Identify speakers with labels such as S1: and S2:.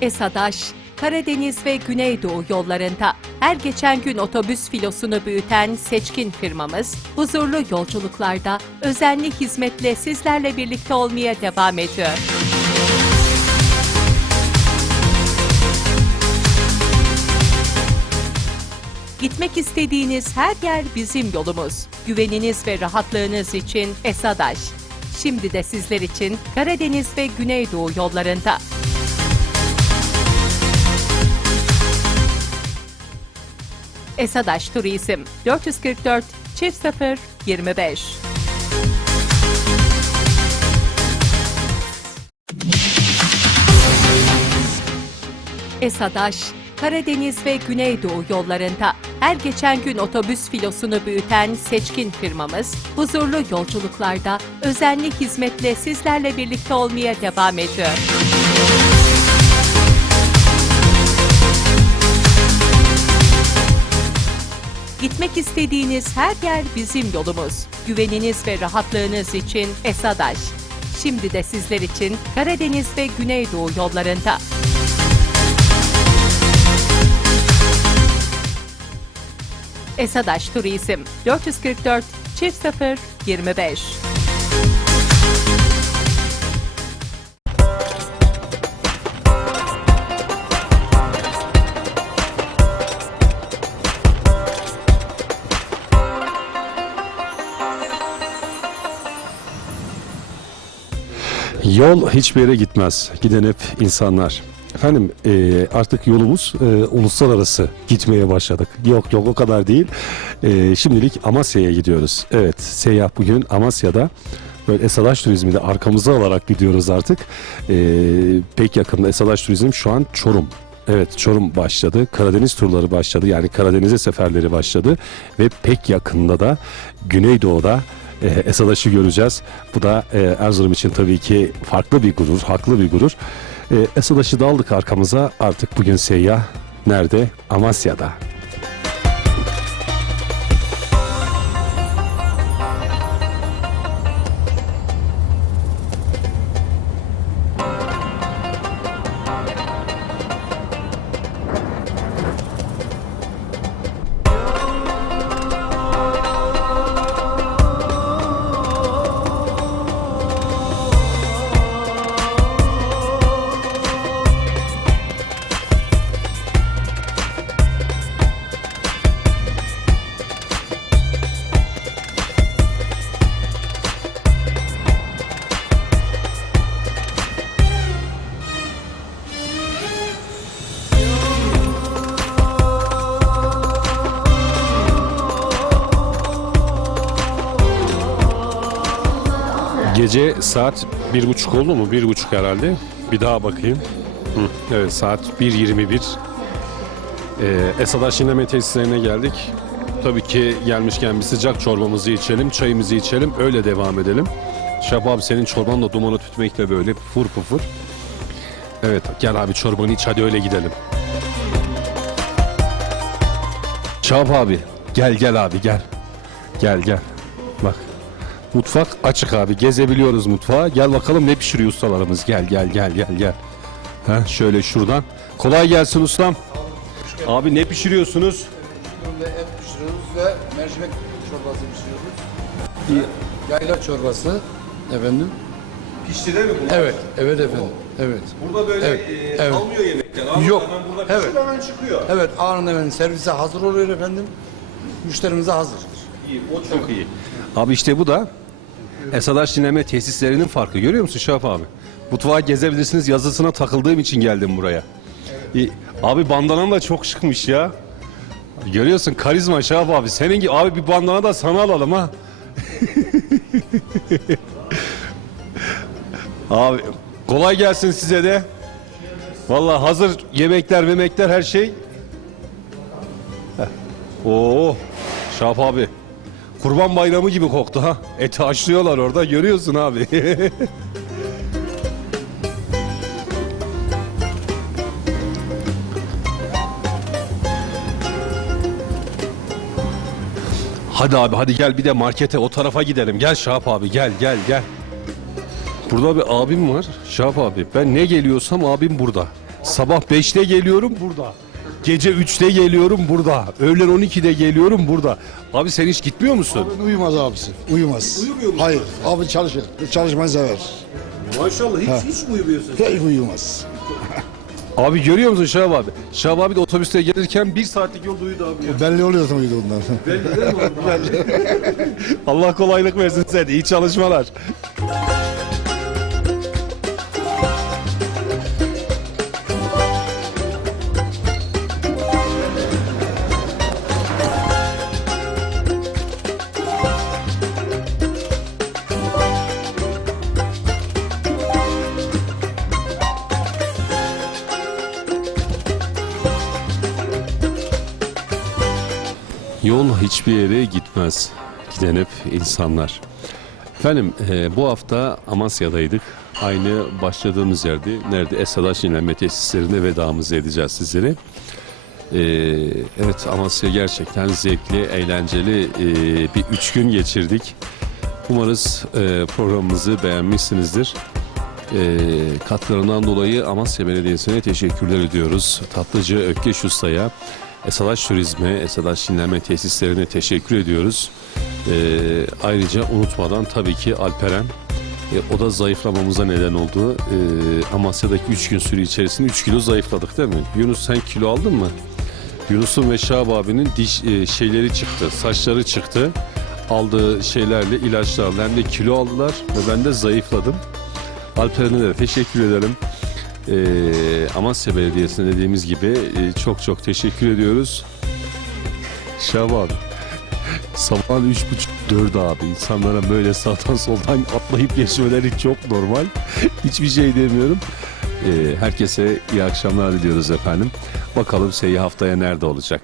S1: Esadaş, Karadeniz ve Güneydoğu yollarında her geçen gün otobüs filosunu büyüten seçkin firmamız, huzurlu yolculuklarda özenli hizmetle sizlerle birlikte olmaya devam ediyor. Gitmek istediğiniz her yer bizim yolumuz. Güveniniz ve rahatlığınız için Esadaş. Şimdi de sizler için Karadeniz ve Güneydoğu yollarında. Esadaş Turizm 444 çift 0 25 Esadaş, Karadeniz ve Güneydoğu yollarında her geçen gün otobüs filosunu büyüten seçkin firmamız, huzurlu yolculuklarda özenli hizmetle sizlerle birlikte olmaya devam ediyor. Gitmek istediğiniz her yer bizim yolumuz. Güveniniz ve rahatlığınız için Esadaş. Şimdi de sizler için Karadeniz ve Güneydoğu yollarında. Esadaş Turizm 444 çift 0 25
S2: Yol hiçbir yere gitmez. Giden hep insanlar. Efendim e, artık yolumuz e, uluslararası gitmeye başladık. Yok yok o kadar değil. E, şimdilik Amasya'ya gidiyoruz. Evet seyyah bugün Amasya'da. Böyle Esadaş Turizm'i de arkamıza alarak gidiyoruz artık. E, pek yakında Esadaş Turizm şu an Çorum. Evet Çorum başladı. Karadeniz turları başladı. Yani Karadeniz'e seferleri başladı. Ve pek yakında da Güneydoğu'da e, Esadaş'ı göreceğiz. Bu da e, Erzurum için tabii ki farklı bir gurur, haklı bir gurur. E, Esadaş'ı da aldık arkamıza. Artık bugün seyyah nerede? Amasya'da. Gece saat bir buçuk oldu mu? Bir buçuk herhalde. Bir daha bakayım. Hı, evet saat 1.21. Ee, Esadaş İnleme Tesislerine geldik. Tabii ki gelmişken bir sıcak çorbamızı içelim, çayımızı içelim, öyle devam edelim. Şahap abi senin çorban da dumanı tütmekle böyle fır fır. Evet gel abi çorbanı iç hadi öyle gidelim. Şahap abi gel gel abi gel. Gel gel. Bak Mutfak açık abi. Gezebiliyoruz mutfağa. Gel bakalım ne pişiriyor ustalarımız. Gel gel gel gel gel. Ha şöyle şuradan. Kolay gelsin ustam. Abi ne pişiriyorsunuz?
S3: Ve et pişiriyoruz ve mercimek çorbası pişiriyoruz. Yayla çorbası efendim.
S4: Piştiler mi bunlar?
S3: Evet, evet efendim. Evet.
S4: Burada böyle
S3: Evet,
S4: e,
S3: evet.
S4: kalmıyor yemekler. Anında
S3: Yok,
S4: Hemen burada
S3: evet.
S4: pişiyor hemen çıkıyor.
S3: Evet, anında hemen servise hazır oluyor efendim. Müşterimize hazır.
S4: İyi, o çok iyi.
S2: Abi işte bu da Esadaş dinleme tesislerinin farkı. Görüyor musun Şahap abi? Mutfağa gezebilirsiniz yazısına takıldığım için geldim buraya. Abi bandanan da çok şıkmış ya. Görüyorsun karizma Şahap abi. Senin gibi abi bir bandana da sana alalım ha. abi kolay gelsin size de. Vallahi hazır yemekler memekler her şey. Heh. Oo Şahap abi. Kurban bayramı gibi koktu ha. Eti haşlıyorlar orada görüyorsun abi. hadi abi hadi gel bir de markete o tarafa gidelim. Gel Şahap abi gel gel gel. Burada bir abim var Şahap abi. Ben ne geliyorsam abim burada. Sabah 5'te geliyorum burada. Gece 3'te geliyorum burada. Öğlen 12'de geliyorum burada. Abi sen hiç gitmiyor musun?
S3: Uyumaz abisi. Uyumaz.
S4: Uyumuyor musun?
S3: Hayır. Abi çalışır. Çalışmayı sever.
S4: Maşallah hiç hiç mi uyumuyorsun?
S3: Hiç uyumaz.
S2: Abi görüyor musun Şahap abi? Şahap abi de otobüste gelirken bir saatlik yol uyudu abi ya.
S3: Belli oluyor uyuduğundan.
S4: Belli değil mi oğlum?
S2: Allah kolaylık versin sen. İyi çalışmalar. Yol hiçbir yere gitmez. Giden hep insanlar. Efendim e, bu hafta Amasya'daydık. Aynı başladığımız yerde. Nerede? Esadaş İnanme Tesislerinde vedamızı edeceğiz sizlere. E, evet Amasya gerçekten zevkli, eğlenceli e, bir üç gün geçirdik. Umarız e, programımızı beğenmişsinizdir. E, katkılarından dolayı Amasya Belediyesi'ne teşekkürler ediyoruz. Tatlıcı Ökkeş Usta'ya, Esadaş Turizm'e, Esadaş Dinlenme Tesislerine teşekkür ediyoruz. E, ayrıca unutmadan tabii ki Alperen, e, o da zayıflamamıza neden oldu. E, Amasya'daki 3 gün süre içerisinde 3 kilo zayıfladık değil mi? Yunus sen kilo aldın mı? Yunus'un ve Şahap abinin diş e, şeyleri çıktı, saçları çıktı. Aldığı şeylerle, ilaçlarla hem de kilo aldılar ve ben de zayıfladım. Alperen'e de teşekkür ederim. Ee, Amasya Belediyesi'ne dediğimiz gibi e, çok çok teşekkür ediyoruz. Abi. Sabahın üç buçuk dört abi. İnsanlara böyle sağdan soldan atlayıp geçmeleri çok normal. Hiçbir şey demiyorum. Ee, herkese iyi akşamlar diliyoruz efendim. Bakalım Seyyi haftaya nerede olacak?